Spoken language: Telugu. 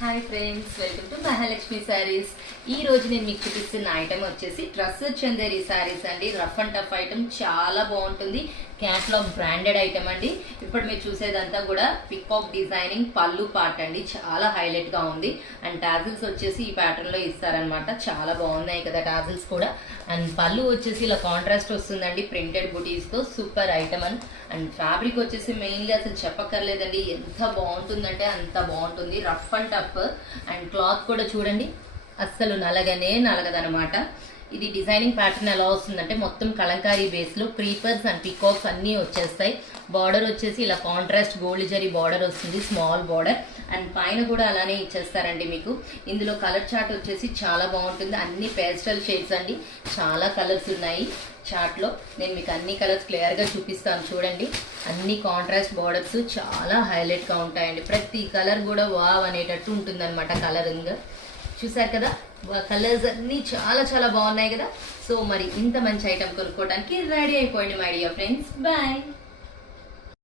Hi friends, welcome to Mahalakshmi saris. ఈ రోజు నేను మీకు చూపిస్తున్న ఐటమ్ వచ్చేసి డ్రెస్ చందేరి శారీస్ అండి. రఫ్ అండ్ టఫ్ ఐటమ్, చాలా బాగుంటుంది. క్యాట్లాగ్ బ్రాండెడ్ ఐటమ్ అండి. ఇప్పుడు మీరు చూసేదంతా కూడా పికాక్ డిజైనింగ్ పళ్ళు పార్ట్ అండి. చాలా హైలైట్ గా ఉంది. అండ్ టాజిల్స్ వచ్చేసి ఈ ప్యాటర్న్ లో ఇస్తారనమాట. చాలా బాగున్నాయి కదా టాజిల్స్ కూడా. అండ్ పళ్ళు వచ్చేసి ఇలా కాంట్రాస్ట్ వస్తుందండి, ప్రింటెడ్ బుటీస్ తో. సూపర్ ఐటమ్ అండ్ ఫ్యాబ్రిక్ వచ్చేసి మెయిన్లీ అసలు చెప్పక్కర్లేదండి, ఎంత బాగుంటుందంటే అంత బాగుంటుంది. Rough and tough and cloth కూడా చూడండి, అస్సలు నలగనే నలగదనమాట. ఇది డిజైనింగ్ ప్యాటర్న్ ఎలా వస్తుందంటే మొత్తం కలంకారీ బేస్ లో క్రీపర్స్ అండ్ పికాక్స్ అన్ని వచ్చేస్తాయి. బార్డర్ వచ్చేసి ఇలా కాంట్రాస్ట్ గోల్డ్ జరీ బార్డర్ వస్తుంది, స్మాల్ బార్డర్. అండ్ పైన కూడా అలానే ఇచ్చేస్తారండి మీకు. ఇందులో కలర్ చార్ట్ వచ్చేసి చాలా బాగుంటుంది. అన్ని పేస్టల్ షేడ్స్ అండి, చాలా కలర్స్ ఉన్నాయి చార్ట్ లో. నేను మీకు అన్ని కలర్స్ క్లియర్ గా చూపిస్తాను చూడండి. అన్ని కాంట్రాస్ట్ బార్డర్స్ చాలా హైలైట్ గా ఉంటాయండి. ప్రతి కలర్ కూడా వావ్ అనేటట్టు ఉంటుంది అనమాట. కలరింగ్ చూసారు కదా, కలర్స్ అన్ని చాలా చాలా బాగున్నాయి కదా. సో మరి ఇంత మంచి ఐటమ్ కొనుక్కోవడానికి రెడీ అయిపోయింది మై డియర్ ఫ్రెండ్స్. బాయ్.